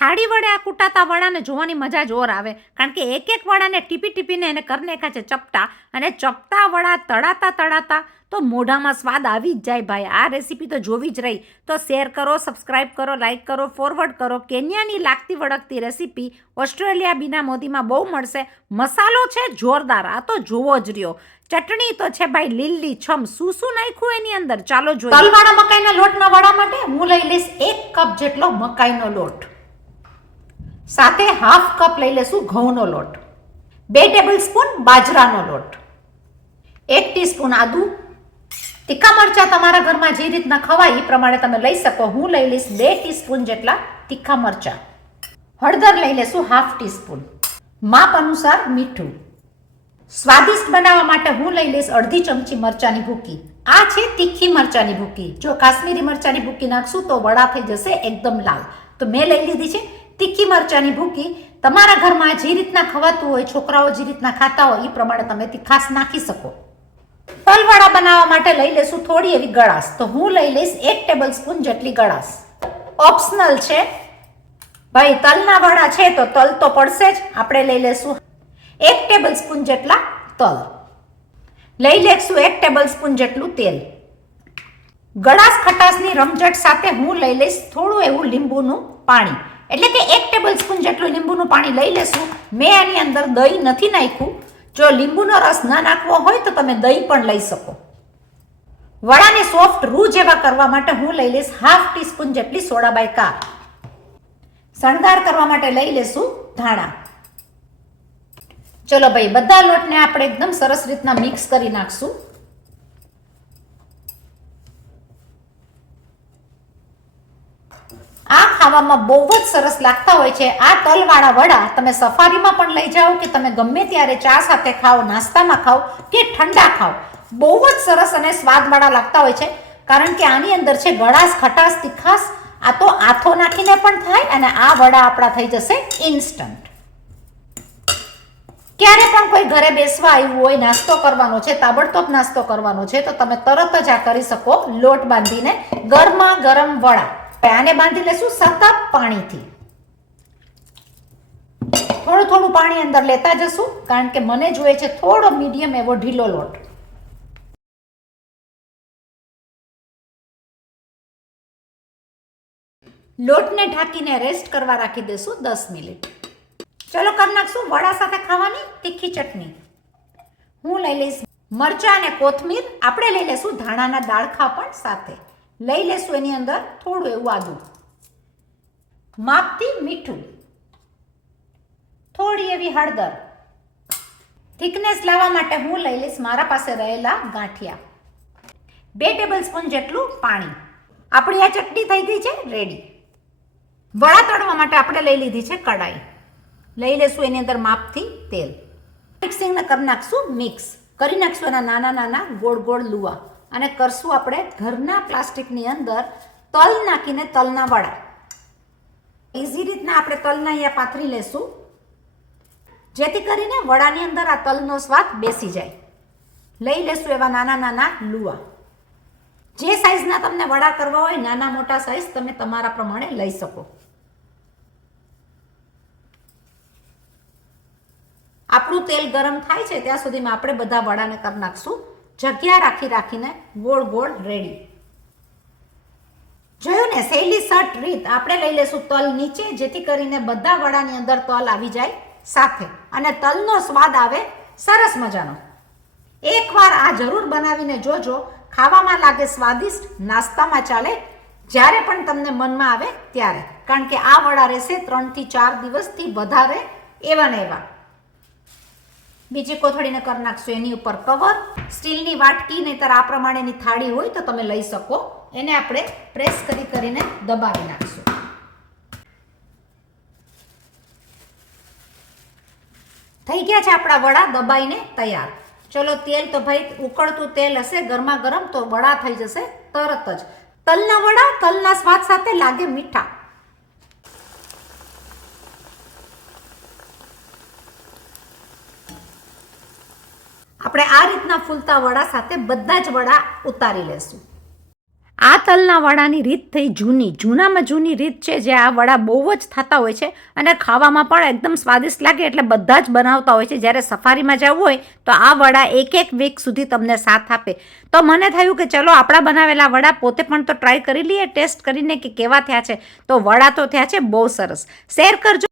થાળી વડે આ કૂટાતા વડાને જોવાની મજા જ ઓર આવે, કારણ કે એક એક વડાને ટીપી ટીપીને એને કરી નાખ્યા છે ચપટા, અને ચપટા વડા તળાતા તળાતા તો મોઢામાં સ્વાદ આવી જ જાય ભાઈ. આ રેસીપી તો જોવી જ રહી. તો શેર કરો, સબસ્ક્રાઈબ કરો, લાઇક કરો, ફોરવર્ડ કરો. કેન્યાની લાગતી વળગતી રેસીપી ઓસ્ટ્રેલિયા બીના મોદીમાં બહુ મળશે. મસાલો છે જોરદાર, આ તો જોવો જ રહ્યો. ચટણી તો છે ભાઈ લીલી છમ. શું નાખ્યું એની અંદર ચાલો જોઈએ. તલવાળા મકાઈના લોટના વડા માટે હું લઈ લઈશ 1 કપ જેટલો મકાઈનો લોટ, સાથે હાફ કપ લઈ લેશું ઘઉંનો લોટ, 2 ટેબલસ્પૂન બાજરાનો લોટ, 1 ટીસ્પૂન આદુ. તીખા મરચાં તમારા ઘરમાં જે રીતના ખવાય એ પ્રમાણે તમે લઈ શકો. હું લઈ લઈશ 2 ટીસ્પૂન જેટલા તીખા મરચાં. હળદર લઈ લેશું હાફ ટીસ્પૂન. માપ અનુસાર મીઠું. સ્વાદિષ્ટ બનાવવા માટે હું લઈ લઈશ અડધી ચમચી મરચાની ભૂકી. આ છે તીખી મરચાની ભૂકી. જો કાશ્મીરી મરચાની ભૂકી નાખશું તો વડા થઈ જશે એકદમ લાલ. તો મેં લઈ લીધી છે તીખી મરચાની ભૂકી. તમારા ઘરમાં જે રીતના ખવાતું હોય, છોકરાઓ જે રીતના ખાતા હોય એ પ્રમાણે તમે તીખાસ નાખી શકો. તલવાળા બનાવવા માટે લઈ લેશું થોડી એવી ગળાશ. તો હું લઈ લઈશ 1 ટેબલસ્પૂન જેટલી ગળાશ. ઓપ્શનલ છે ભાઈ, તલના વડા છે તો તલ તો પડશે જ. આપણે લઈ લેશું 1 ટેબલસ્પૂન જેટલા તલ. લઈ લેશું 1 ટેબલસ્પૂન જેટલું તેલ. ગળાશ ખટાશની રમઝટ સાથે હું લઈ લઈશ થોડું એવું લીંબુનું પાણી, એટલે કે 1 ટેબલસ્પૂન જેટલું લીંબુનું પાણી લઈ લેશું. મેં આની અંદર દહીં નથી નાખ્યું. જો લીંબુનો રસ ના નાખવો હોય તો તમે દહીં પણ લઈ શકો. વડાને સોફ્ટ રૂ જેવા કરવા માટે હું લઈ લઈશ હાફ ટીસ્પૂન જેટલી સોડા બાયકાર. શણગાર કરવા માટે લઈ લેશું ધાણા. ચલો ભાઈ, બધા લોટને આપણે એકદમ સરસ રીતના મિક્સ કરી નાખશું. આ ખાવામાં બહુ જ સરસ લાગતા હોય છે. આ તલવાળા વડા તમે સફારીમાં પણ લઈ જાઓ કે તમે ગમે ત્યારે ચા સાથે ખાઓ, નાસ્તામાં ખાઓ કે ઠંડા ખાઓ, બહુ જ સરસ અને સ્વાદવાળા લાગતા હોય છે. કારણ કે આની અંદર છે ગળાશ, ખટાશ, તીખાશ. આ તો આથો નાખીને પણ થાય અને આ વડા આપણા થઈ જશે ઇન્સ્ટન્ટ. ક્યારે પણ કોઈ ઘરે બેસવા આવ્યું હોય, નાસ્તો કરવાનો છે, તાબડતોબ નાસ્તો કરવાનો છે, તો તમે તરત જ આ કરી શકો. લોટ બાંધીને ગરમા ગરમ વડા. આને બાંધી લેશું સતત પાણીથી. થોડું થોડું પાણી અંદર લેતા જશું, કારણ કે મને જોઈએ છે થોડો મીડિયમ એવો ઢીલો લોટ. લોટને ઢાંકીને રેસ્ટ કરવા રાખી દેશું 10 મિનિટ. ચલો કરી નાખશું વડા સાથે ખાવાની તીખી ચટણી. હું લઈ લઈશ મરચાં અને કોથમીર. આપણે લઈ લેશું ધાણાના દાળખા પણ સાથે. લઈ લેશું એની અંદર થોડું એવું આદુ, માપથી મીઠું, થોડી એવી હળદર. થિકનેસ લાવવા માટે હું લઈ લઈશ મારા પાસે રહેલા ગાંઠિયા. 2 ટેબલસ્પૂન જેટલું પાણી. આપણી આ ચટણી થઈ ગઈ છે રેડી. વડા તળવા માટે આપણે લઈ લીધી છે કડાઈ. લઈ લેશું એની અંદર માપથી તેલ. મિક્સિંગને કરી નાખશું મિક્સ. કરી નાખશું એના નાના નાના ગોળ ગોળ લુવા, અને કરશું આપણે ઘરના પ્લાસ્ટિકની અંદર તલ નાખીને તલના વડા. ઇઝી રીતના આપણે તલના અહીંયા પાથરી લેશું, જેથી કરીને વડાની અંદર આ તલનો સ્વાદ બેસી જાય. લઈ લેશું એવા નાના નાના લુવા. જે સાઈઝના તમને વડા કરવા હોય, નાના મોટા સાઈઝ તમે તમારા પ્રમાણે લઈ શકો. આપણું તેલ ગરમ થાય છે ત્યાં સુધીમાં આપણે બધા વડાને કરી નાખશું. જગ્યા રાખી રાખીને ગોળ ગોળ રેડી. જોયું ને, સહેલી સટ રીત. આપણે લઈ લેશું તલ નીચે, જેથી કરીને બધા વડાની અંદર તલ આવી જાય સાથે, અને તલનો સ્વાદ આવે સરસ મજાનો. એકવાર આ જરૂર બનાવીને જોજો. ખાવામાં લાગે સ્વાદિષ્ટ, નાસ્તામાં ચાલે, જ્યારે પણ તમને મનમાં આવે ત્યારે. કારણ કે આ વડા રહેશે 3 થી 4 દિવસથી વધારે એવા ને એવા. બીજી કોથળીને કરી નાખશું એની ઉપર કવર. સ્ટીલની વાટકી નહીતર આ પ્રમાણેની થાળી હોય તો તમે લઈ શકો. એને આપણે પ્રેસ કરીને દબાવી નાખશું. થઈ ગયા છે આપણા વડા દબાઈને તૈયાર. ચલો, તેલ તો ભાઈ ઉકળતું તેલ હશે, ગરમા ગરમ, તો વડા થઈ જશે તરત જ. તલના વડા તલના સ્વાદ સાથે લાગે મીઠા. આપણે આ રીતના ફૂલતા વડા સાથે બધા જ વડા ઉતારી લેશું. આ તલના વડાની રીત થઈ જૂનામાં જૂની રીત છે, જે આ વડા બહુ જ થતા હોય છે અને ખાવામાં પણ એકદમ સ્વાદિષ્ટ લાગે, એટલે બધા જ બનાવતા હોય છે. જ્યારે સફારીમાં જવું હોય તો આ વડા એક વીક સુધી તમને સાથ આપે. તો મને થયું કે ચલો આપણા બનાવેલા વડા પોતે પણ તો ટ્રાય કરી લઈએ, ટેસ્ટ કરીને કે કેવા થયા છે. તો વડા તો થયા છે બહુ સરસ. શેર કરજો.